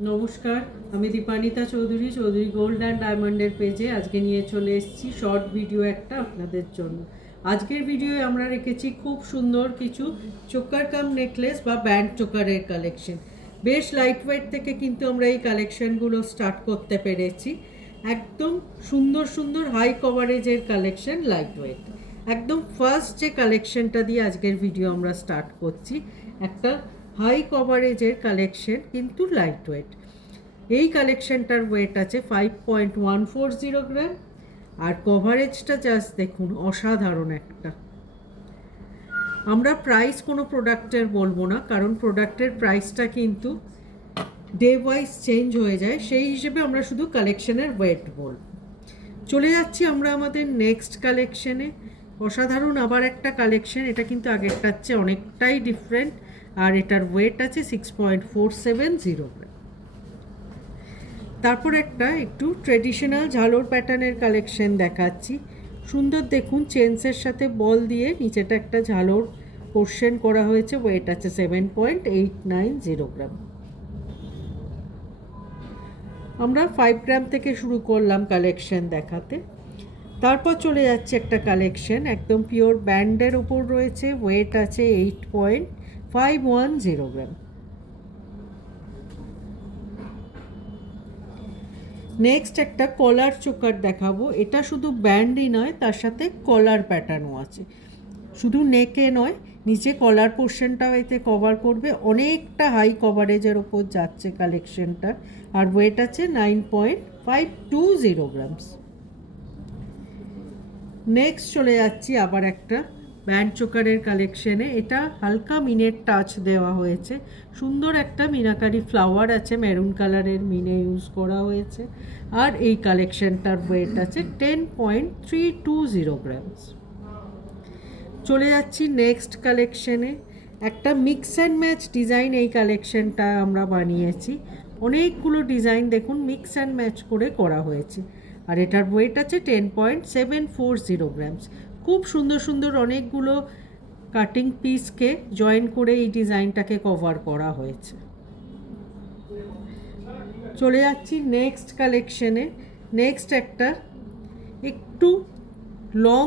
নমস্কার, আমি Dipanita Chowdhury gold and ডায়মন্ডের পেজে আজকে নিয়ে চলে এসেছি শর্ট ভিডিও একটা আপনাদের জন্য। আজকের ভিডিওয়ে আমরা রেখেছি খুব সুন্দর কিছু চোকার কাম নেকলেস বা ব্যান্ড চোকারের কালেকশন। বেশ লাইট ওয়েট থেকে কিন্তু আমরা এই কালেকশনগুলো স্টার্ট করতে পেরেছি। একদম সুন্দর সুন্দর হাই কভারেজের কালেকশন, লাইট ওয়েট। একদম ফার্স্ট যে কালেকশনটা দিয়ে আজকের ভিডিও আমরা স্টার্ট করছি, একটা হাই কভারেজের কালেকশন কিন্তু লাইট ওয়েট। এই কালেকশনটার ওয়েট আছে 5.140 গ্রাম, আর কভারেজটা জাস্ট দেখুন, অসাধারণ একটা। আমরা প্রাইস কোনো প্রোডাক্টের বলবো না, কারণ প্রোডাক্টের প্রাইসটা কিন্তু ডে ওয়াইজ চেঞ্জ হয়ে যায়, সেই হিসেবে আমরা শুধু কালেকশনের ওয়েট বলব। চলে যাচ্ছি আমরা আমাদের নেক্সট কালেকশনে। অসাধারণ আবার একটা কালেকশন, এটা কিন্তু আগেরটার চেয়ে অনেকটাই ডিফারেন্ট, আর এটার ওয়েট আছে 6.470 গ্রাম। তারপর একটা একটু ট্রেডিশনাল ঝালোর প্যাটার্নের কালেকশন দেখাচ্ছি। সুন্দর দেখুন, চেন্সের সাথে বল দিয়ে নিচেটা একটা ঝালোর পোর্শন করা হয়েছে, ওয়েট আছে 7.890 গ্রাম। আমরা 5 গ্রাম থেকে শুরু করলাম কালেকশন দেখাতে। তারপর চলে যাচ্ছে একটা কালেকশন একদম পিওর ব্যান্ডের ওপর রয়েছে, ওয়েট আছে 8.510 গ্রাম। নেক্সট একটা কলার চোকার দেখাবো। এটা শুধু ব্যান্ডই নয়, তার সাথে কলার প্যাটার্নও আছে। শুধু নেকে নয়, নিচে কলার পোর্শনটাও এতে কভার করবে। অনেকটা হাই কভারেজের ওপর যাচ্ছে কালেকশনটা, আর ওয়েট আছে 9.520 গ্রামস। নেক্সট চলে যাচ্ছি আবার একটা ব্যান্ড চোকারের কালেকশনে। এটা হালকা মিনের টাচ দেওয়া হয়েছে, সুন্দর একটা মিনাকারি ফ্লাওয়ার আছে, মেরুন কালারের মিনে ইউজ করা হয়েছে, আর এই কালেকশনটার ওয়েট আছে 10.320 গ্রামস। চলে যাচ্ছি নেক্সট কালেকশনে। একটা মিক্স অ্যান্ড ম্যাচ ডিজাইন এই কালেকশনটা আমরা বানিয়েছি। অনেকগুলো ডিজাইন দেখুন মিক্স অ্যান্ড ম্যাচ করে করা হয়েছে, আর এটার ওয়েট আছে 10.740 গ্রামস। খুব সুন্দর সুন্দর অনেকগুলো কাটিং পিসকে জয়েন করে এই ডিজাইনটাকে কভার করা হয়েছে। চলে যাচ্ছি নেক্সট কালেকশনে। নেক্সট একটা একটু লং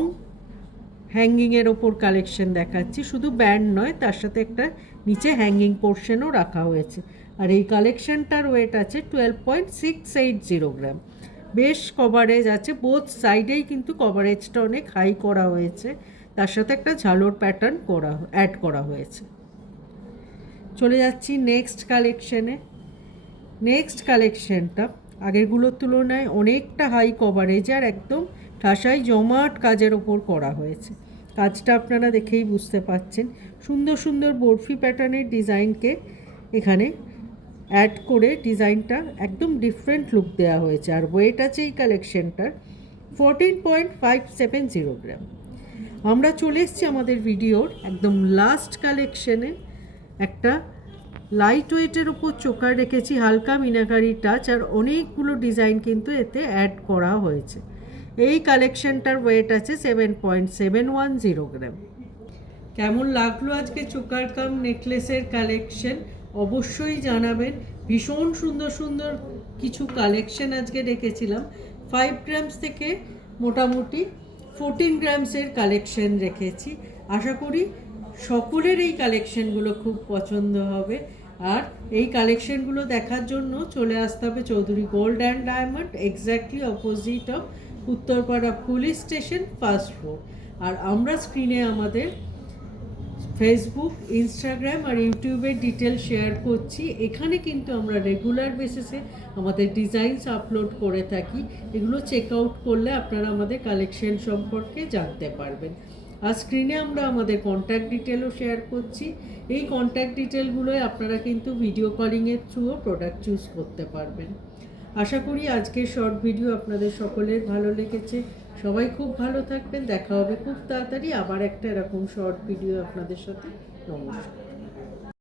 হ্যাঙ্গিংয়ের ওপর কালেকশন দেখাচ্ছি। শুধু ব্যান্ড নয়, তার সাথে একটা নিচে হ্যাঙ্গিং পোর্শনও রাখা হয়েছে, আর এই কালেকশনটার ওয়েট আছে 12.680 গ্রাম। বেশ কভারেজ আছে, বোথ সাইডেই কিন্তু কভারেজটা অনেক হাই করা হয়েছে, তার সাথে একটা ঝালোর প্যাটার্ন অ্যাড করা হয়েছে। চলে যাচ্ছি নেক্সট কালেকশনে। নেক্সট কালেকশনটা আগেরগুলোর তুলনায় অনেকটা হাই কভারেজ, আর একদম ঠাসাই জমাট কাজের ওপর করা হয়েছে। কাজটা আপনারা দেখেই বুঝতে পাচ্ছেন। সুন্দর সুন্দর বরফি প্যাটার্নের ডিজাইনকে এখানে অ্যাড করে ডিজাইনটা একদম ডিফারেন্ট লুক দেওয়া হয়েছে, আর ওয়েট আছে এই কালেকশনটার 14.570 গ্রাম। আমরা চলে এসেছি আমাদের ভিডিওর একদম লাস্ট কালেকশনে। একটা লাইট ওয়েটের উপর চোকার রেখেছি, হালকা মিনাকারি টাচ, আর অনেকগুলো ডিজাইন কিন্তু এতে অ্যাড করা হয়েছে। এই কালেকশনটার ওয়েট আছে 7.710 গ্রাম। কেমন লাগলো আজকে চোকার কাম নেকলেসের কালেকশন অবশ্যই জানাবেন। ভীষণ সুন্দর সুন্দর কিছু কালেকশন আজকে রেখেছিলাম। 5 গ্রামস থেকে মোটামুটি 14 গ্রামসের কালেকশন রেখেছি। আশা করি সকলের এই কালেকশনগুলো খুব পছন্দ হবে, আর এই কালেকশনগুলো দেখার জন্য চলে আসতে হবে Chowdhury gold and diamond, exactly opposite of Uttarpara police station, first floor. আর আমরা স্ক্রিনে আমাদের ফেসবুক, ইনস্টাগ্রাম আর ইউটিউবের ডিটেল শেয়ার করছি। এখানে কিন্তু আমরা রেগুলার বেসিসে আমাদের ডিজাইনস আপলোড করে থাকি। এগুলো চেক আউট করলে আপনারা আমাদের কালেকশন সম্পর্কে জানতে পারবেন। আর স্ক্রিনে আমরা আমাদের কন্ট্যাক্ট ডিটেলও শেয়ার করছি। এই কন্ট্যাক্ট ডিটেলগুলোয় আপনারা কিন্তু ভিডিও কলিংয়ের থ্রুও প্রোডাক্ট চুজ করতে পারবেন। আশা করি আজকের শর্ট ভিডিও আপনাদের সকলের ভালো লেগেছে। সবাই খুব ভালো থাকবেন, দেখা হবে খুব তাড়াতাড়ি আবার একটা এরকম শর্ট ভিডিও আপনাদের সাথে। নমস্কার।